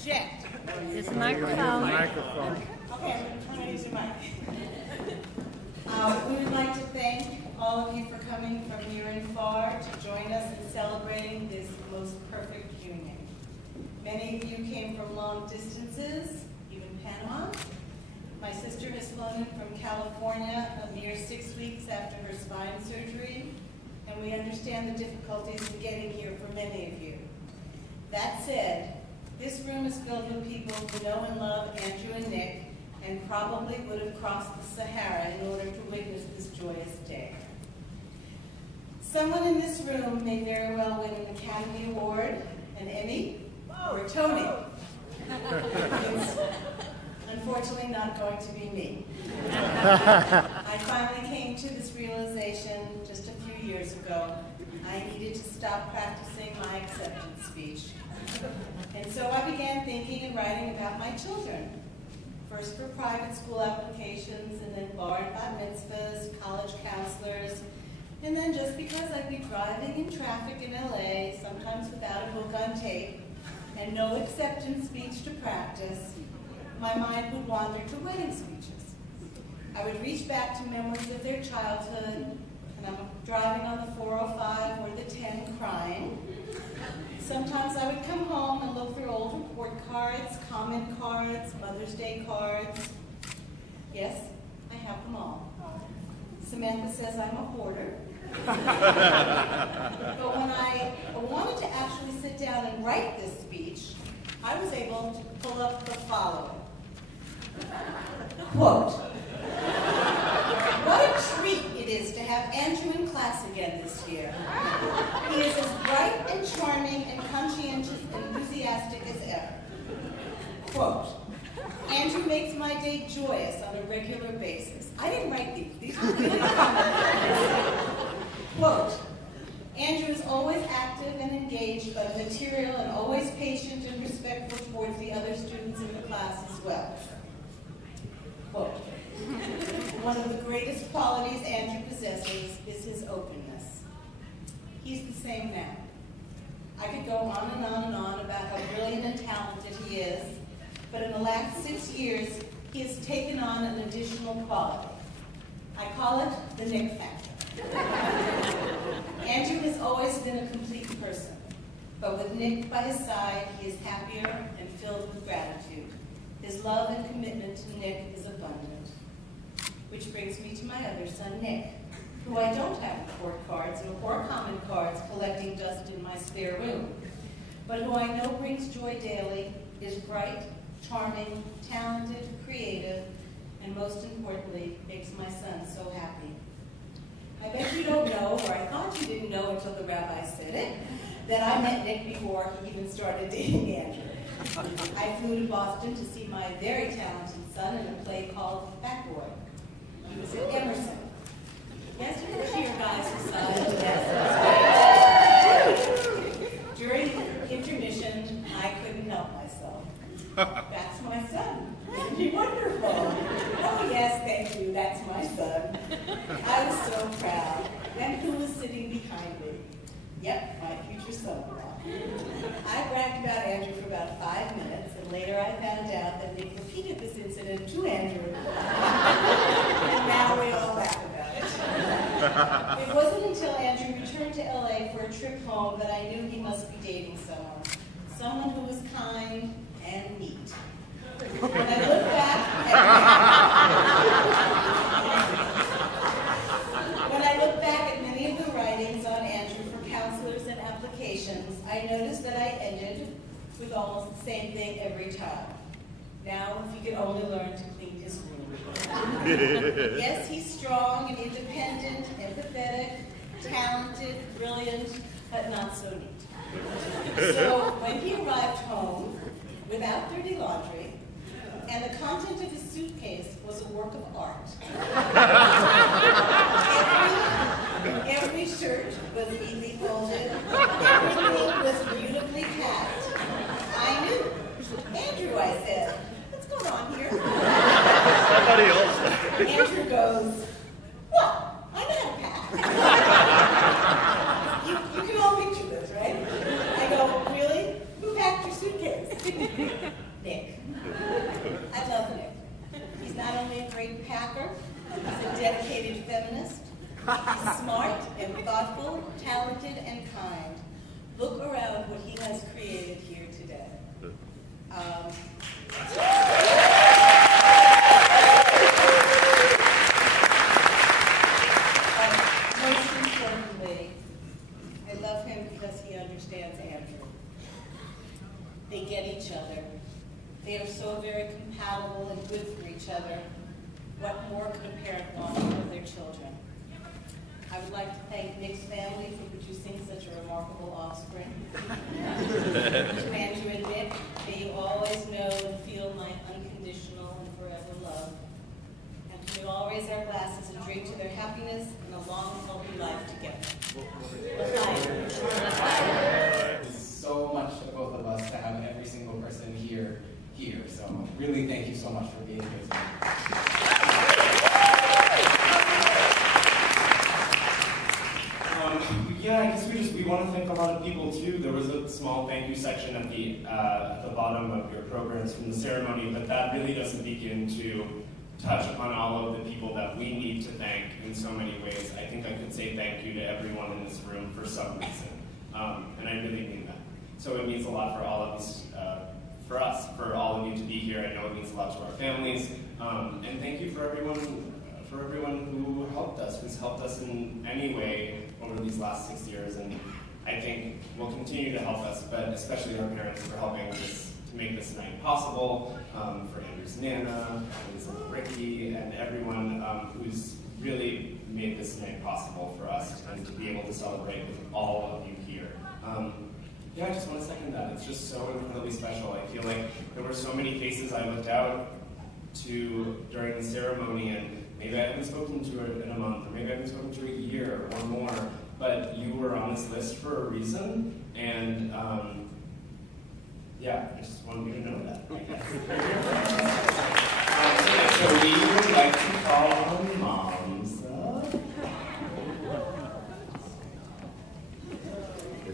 project. There's a microphone. Okay, I'm going to use your mic. We would like to thank all of you for coming from near and far to join us in celebrating this most perfect union. Many of you came from long distances, even Panama. My sister has flown in from California a mere 6 weeks after her spine surgery, and we understand the difficulties in getting here for many of you. That said, this room is filled with people who know and love Andrew and Nick and probably would have crossed the Sahara in order to witness this joyous day. Someone in this room may very well win an Academy Award, an Emmy, or a Tony. It's unfortunately not going to be me. I finally came to this realization just a few years ago. I needed to stop practicing my acceptance speech. And so I began thinking and writing about my children. First for private school applications, and then bar and bat mitzvahs, college counselors, and then just because I'd be driving in traffic in LA, sometimes without a book on tape, and no acceptance speech to practice, my mind would wander to wedding speeches. I would reach back to memories of their childhood, and I'm driving on the 405 or the 10 crying. Sometimes I would come home and look through old report cards, comment cards, Mother's Day cards. Yes, I have them all. Samantha says I'm a hoarder. But when I wanted to actually sit down and write this speech, I was able to pull up the following. Quote, "What a treat it is to have Andrew in class again this year. He is as bright and charming and conscientious and enthusiastic as ever." Quote, "Andrew makes my day joyous on a regular basis." I didn't write these. These were really Quote, "Andrew is always active and engaged but material and always patient and respectful towards the other students in the class as well." Quote, "One of the greatest qualities Andrew possesses is his openness." He's the same now. I could go on and on and on about how brilliant and talented he is, but in the last 6 years, he has taken on an additional quality. I call it the Nick factor. Andrew has always been a complete person, but with Nick by his side, he is happier and filled with gratitude. His love and commitment to Nick is abundant. Which brings me to my other son, Nick, who I don't have report cards or comment cards collecting dust in my spare room, but who I know brings joy daily, is bright, charming, talented, creative, and most importantly, makes my son so happy. I bet you don't know, or I thought you didn't know until the rabbi said it, that I met Nick before he even started dating Andrew. I flew to Boston to see my very talented son in a play called Fat Boy. He was at Emerson. Yes, you can cheer, guys, aside. Yes, that's great. During intermission, I couldn't help myself. "That's my son. Isn't he wonderful?" "Oh, yes, thank you. That's my son." I was so proud. And who was sitting behind me? Yep, my future son-in-law. I bragged about Andrew for about 5 minutes, and later I found out that Nick repeated this incident to Andrew. And now we all laugh about it. It wasn't until Andrew returned to LA for a trip home that I knew he must be dating someone. Someone who was kind and neat. When I look back at many of the writings on Andrew for counselors and applications, I noticed that I ended with almost the same thing every time. Now, if he could only learn to clean his room. Yes, he's strong and independent, empathetic, talented, brilliant, but not so neat. So when he arrived home without dirty laundry, and the content of his suitcase was a work of art. Every shirt was neatly folded. Everything was beautifully packed. I knew. "Andrew," I said, "what's going on here?" Somebody else. Andrew goes, "What? I know how to pack." You can all picture this, right? I go, "Really? Who packed your suitcase?" Nick. I love Nick. He's not only a great packer, he's a dedicated feminist. He's smart and thoughtful, talented and kind. Look around what he has created here today. Most importantly, I love him because he understands Andrew. They get each other. They are so very compatible and good for each other. What more could a parent want for their children? I would like to thank Nick's family for producing such a remarkable offspring. To Andrew and Nick, may you always know and feel my unconditional and forever love. And can we all raise our glasses and drink to their happiness and a long, healthy life together. It's so much to both of us to have every single person here. So really thank you so much for being here tonight. Yeah, I guess we want to thank a lot of people too. There was a small thank you section at the bottom of your programs from the ceremony, but that really doesn't begin to touch upon all of the people that we need to thank in so many ways. I think I could say thank you to everyone in this room for some reason, and I really mean that. So it means a lot for all of us, for all of you to be here. I know it means a lot to our families, and thank you for everyone who helped us, who's helped us in any way over these last 6 years, and I think will continue to help us, but especially our parents for helping us to make this night possible, for Andrew's Nana, and Ricky, and everyone who's really made this night possible for us, and to be able to celebrate with all of you here. Yeah, I just want to second that. It's just so incredibly special. I feel like there were so many faces I looked out to during the ceremony, and maybe I haven't spoken to in a month, or maybe I haven't spoken to a year or more, but you were on this list for a reason, and yeah, I just wanted you to know that, I guess. So we would like to call on moms.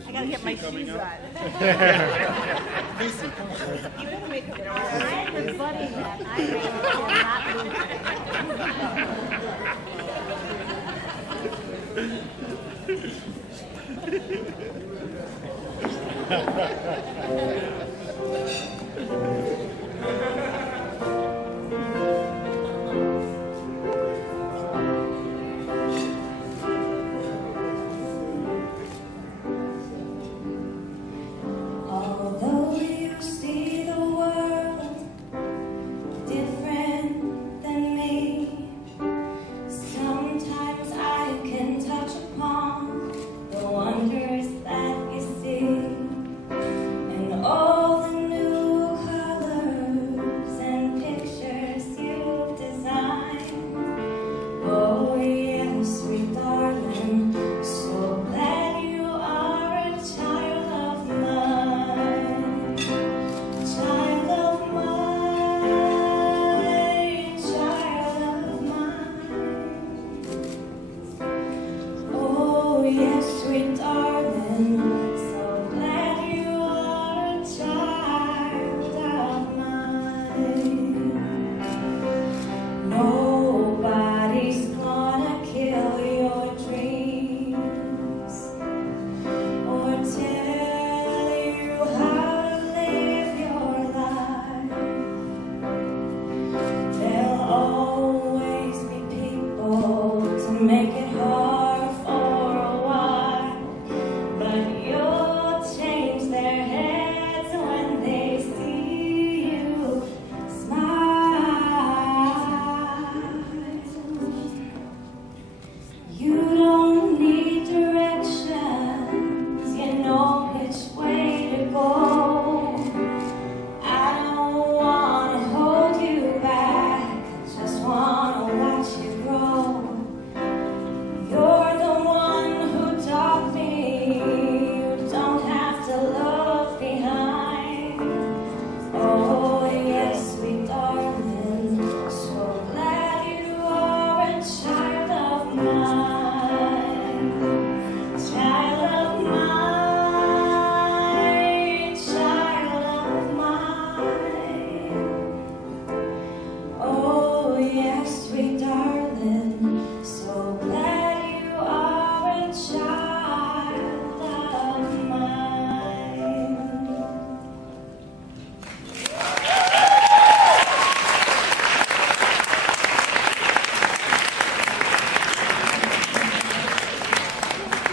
I gotta get my shoes on.